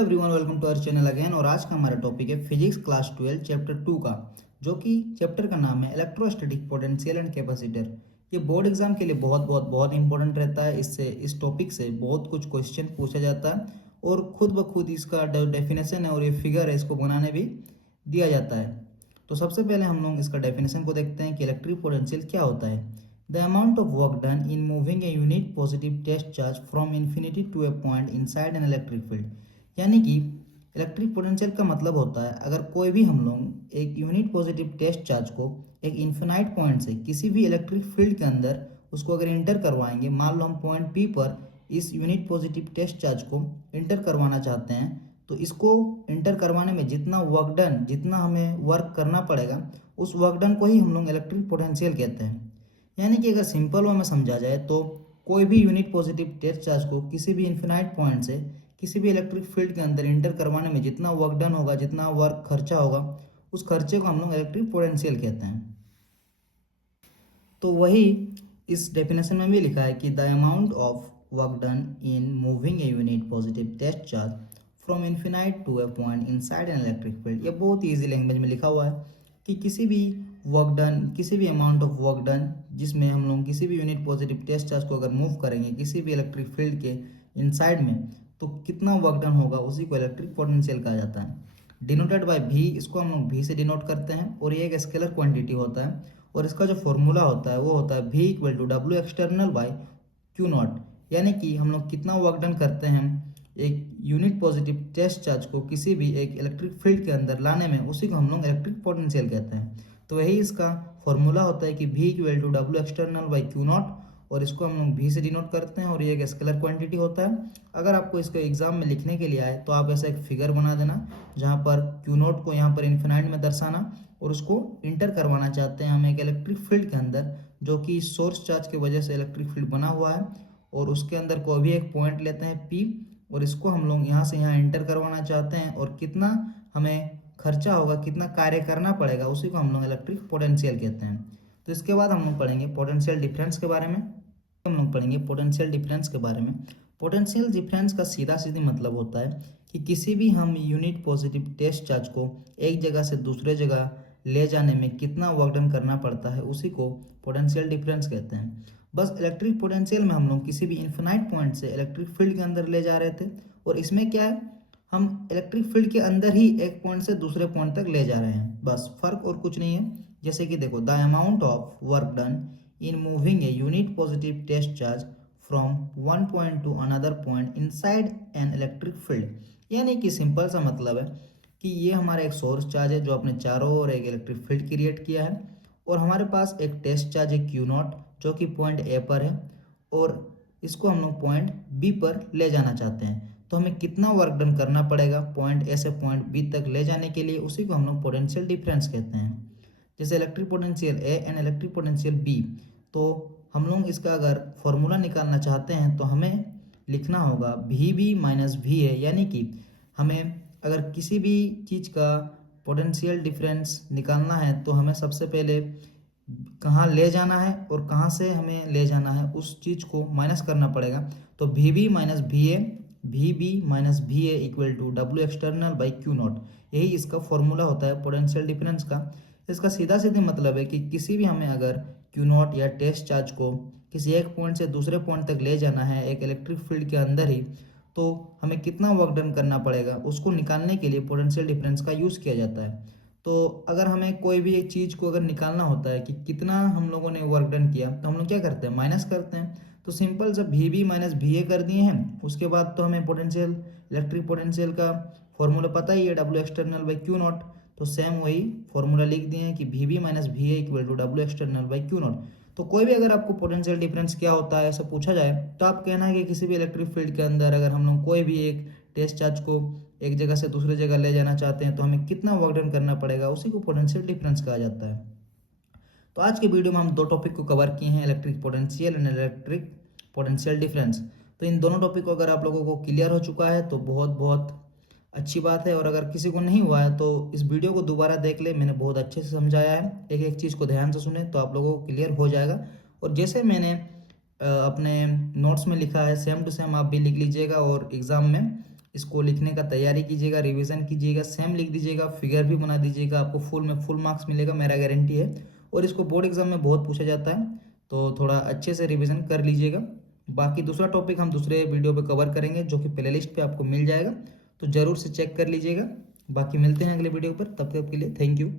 Everyone, welcome to our channel again. और आज का हमारा टॉपिक है फिजिक्स क्लास 12 चैप्टर 2 का, जो कि चैप्टर का नाम है इलेक्ट्रोस्टैटिक पोटेंशियल एंड कैपेसिटर। ये बोर्ड एग्जाम के लिए बहुत बहुत बहुत इंपॉर्टेंट रहता है। इससे इस टॉपिक से बहुत कुछ क्वेश्चन पूछा जाता है और खुद ब खुद इसका डेफिनेशन है और ये फिगर है, इसको बनाने भी दिया जाता है। तो सबसे पहले हम लोग इसका डेफिनेशन को देखते हैं कि इलेक्ट्रिक पोटेंशियल क्या होता है। The amount of work done in moving a unit positive test charge from infinity to a point inside an electric field. यानी कि इलेक्ट्रिक पोटेंशियल का मतलब होता है अगर कोई भी हम लोग एक यूनिट पॉजिटिव टेस्ट चार्ज को एक इन्फिनाइट पॉइंट से किसी भी इलेक्ट्रिक फील्ड के अंदर उसको अगर इंटर करवाएंगे, मान लो हम पॉइंट पी पर इस यूनिट पॉजिटिव टेस्ट चार्ज को इंटर करवाना चाहते हैं, तो इसको इंटर करवाने में जितना वर्क डन, जितना हमें वर्क करना पड़ेगा, उस वर्क डन को ही हम लोग इलेक्ट्रिक पोटेंशियल कहते हैं। यानी कि अगर सिंपल वे में समझा जाए तो कोई भी यूनिट पॉजिटिव टेस्ट चार्ज को किसी भी इन्फिनाइट पॉइंट से किसी भी इलेक्ट्रिक फील्ड के अंदर इंटर करवाने में जितना वर्क डन होगा, जितना वर्क खर्चा होगा, उस खर्चे को हम लोग इलेक्ट्रिक पोटेंशियल कहते हैं। तो वही इस डेफिनेशन में भी लिखा है कि the amount of work done in moving a unit positive test charge from infinite to a point inside an electric field. ये बहुत ईजी लैंग्वेज में लिखा हुआ है कि किसी भी वर्क डन, किसी भी अमाउंट ऑफ वर्क डन जिसमें हम लोग किसी भी यूनिट पॉजिटिव टेस्ट चार्ज को अगर मूव करेंगे किसी भी इलेक्ट्रिक फील्ड के इनसाइड में, तो कितना वर्क डन होगा उसी को इलेक्ट्रिक पोटेंशियल कहा जाता है। डिनोटेड बाय भी, इसको हम लोग भी से डिनोट करते हैं और ये एक स्केलर क्वांटिटी होता है और इसका जो फॉर्मूला होता है वो होता है भी equal to W external by q naught. यानी कि हम लोग कितना वर्क डन करते हैं एक यूनिट पॉजिटिव टेस्ट चार्ज को किसी भी एक इलेक्ट्रिक फील्ड के अंदर लाने में, उसी को हम लोग इलेक्ट्रिक पोटेंशियल कहते हैं। तो यही इसका फॉर्मूला होता है कि भी equal to W external by q naught, और इसको हम लोग भी से डिनोट करते हैं और ये एक स्केलर क्वांटिटी होता है। अगर आपको इसको एग्जाम में लिखने के लिए आए तो आप ऐसा एक फिगर बना देना जहाँ पर क्यू नॉट को यहाँ पर इन्फिनाइट में दर्शाना और उसको इंटर करवाना चाहते हैं हम एक इलेक्ट्रिक फील्ड के अंदर, जो कि सोर्स चार्ज की वजह से इलेक्ट्रिक फील्ड बना हुआ है, और उसके अंदर कोई भी एक पॉइंट लेते हैं पी और इसको हम लोग यहाँ से यहाँ इंटर करवाना चाहते हैं, और कितना हमें खर्चा होगा, कितना कार्य करना पड़ेगा, उसी को हम लोग इलेक्ट्रिक पोटेंशियल कहते हैं। तो इसके बाद हम लोग पढ़ेंगे पोटेंशियल डिफरेंस के बारे में। हम लोग पढ़ेंगे पोटेंशियल डिफरेंस के बारे में। पोटेंशियल डिफरेंस का सीधा सीधी मतलब होता है कि किसी भी हम यूनिट पॉजिटिव टेस्ट चार्ज को एक जगह से दूसरे जगह ले जाने में कितना वर्क डन करना पड़ता है, उसी को पोटेंशियल डिफरेंस कहते हैं। बस इलेक्ट्रिक पोटेंशियल में हम लोग किसी भी इन्फिनाइट पॉइंट से इलेक्ट्रिक फील्ड के अंदर ले जा रहे थे, और इसमें क्या है, हम इलेक्ट्रिक फील्ड के अंदर ही एक पॉइंट से दूसरे पॉइंट तक ले जा रहे हैं, बस फर्क और कुछ नहीं है। जैसे कि देखो, the amount of work done in moving a unit positive test charge from one point to another point inside an electric field। यानी कि सिंपल सा मतलब है कि ये हमारा एक सोर्स चार्ज है जो अपने चारों ओर एक इलेक्ट्रिक फील्ड क्रिएट किया है, और हमारे पास एक टेस्ट चार्ज है क्यू नॉट जो कि पॉइंट ए पर है, और इसको हम लोग पॉइंट बी पर ले जाना चाहते हैं। तो हमें कितना वर्क डन करना पड़ेगा पॉइंट ए से पॉइंट बी तक ले जाने के लिए, उसी को हम लोग पोटेंशियल डिफरेंस कहते हैं। जैसे electric potential A and electric potential B, तो हम लोग इसका अगर फॉर्मूला निकालना चाहते हैं तो हमें लिखना होगा V B minus V A. यानी कि हमें अगर किसी भी चीज़ का पोटेंशियल डिफरेंस निकालना है तो हमें सबसे पहले कहाँ ले जाना है और कहाँ से हमें ले जाना है उस चीज़ को माइनस करना पड़ेगा। तो V B minus V A equal to W external by q naught, यही इसका फॉर्मूला होता है पोटेंशियल डिफरेंस का। इसका सीधा सीधा मतलब है कि किसी भी हमें अगर क्यू नॉट या टेस्ट चार्ज को किसी एक पॉइंट से दूसरे पॉइंट तक ले जाना है एक इलेक्ट्रिक फील्ड के अंदर ही, तो हमें कितना वर्क डन करना पड़ेगा उसको निकालने के लिए पोटेंशियल डिफरेंस का यूज़ किया जाता है। तो अगर हमें कोई भी एक चीज़ को अगर निकालना होता है कि कितना हम लोगों ने वर्क डन किया, तो हम लोग क्या करते हैं, माइनस करते हैं। तो सिंपल जब V B minus V A कर दिए हैं, उसके बाद तो हमें पोटेंशियल, इलेक्ट्रिक पोटेंशियल का फॉर्मूला पता ही है, W external by q naught. तो सेम वही फॉर्मूला लिख दिए हैं कि V B minus V A equal to W external by q naught. तो कोई भी अगर आपको पोटेंशियल डिफरेंस क्या होता है ऐसा पूछा जाए, तो आप कहना है कि किसी भी इलेक्ट्रिक फील्ड के अंदर अगर हम लोग कोई भी एक टेस्ट चार्ज को एक जगह से दूसरे जगह ले जाना चाहते हैं तो हमें कितना वर्क डन करना पड़ेगा, उसी को पोटेंशियल डिफरेंस कहा जाता है। तो आज के वीडियो में हम दो टॉपिक को कवर किए हैं, electric potential and electric potential difference. तो इन दोनों टॉपिक को अगर आप लोगों को क्लियर हो चुका है तो बहुत बहुत अच्छी बात है, और अगर किसी को नहीं हुआ है तो इस वीडियो को दोबारा देख ले, मैंने बहुत अच्छे से समझाया है, एक एक चीज़ को ध्यान से सुने तो आप लोगों को क्लियर हो जाएगा। और जैसे मैंने अपने नोट्स में लिखा है सेम टू सेम आप भी लिख लीजिएगा, और एग्ज़ाम में इसको लिखने का तैयारी कीजिएगा, रिवीजन कीजिएगा, सेम लिख दीजिएगा, फिगर भी बना दीजिएगा, आपको फुल मार्क्स मिलेगा, मेरा गारंटी है। और इसको बोर्ड एग्जाम में बहुत पूछा जाता है, तो थोड़ा अच्छे से रिवीजन कर लीजिएगा। बाकी दूसरा टॉपिक हम दूसरे वीडियो पे कवर करेंगे, जो कि प्ले लिस्ट पे आपको मिल जाएगा, तो ज़रूर से चेक कर लीजिएगा। बाकी मिलते हैं अगले वीडियो पर, तब तक के लिए थैंक यू।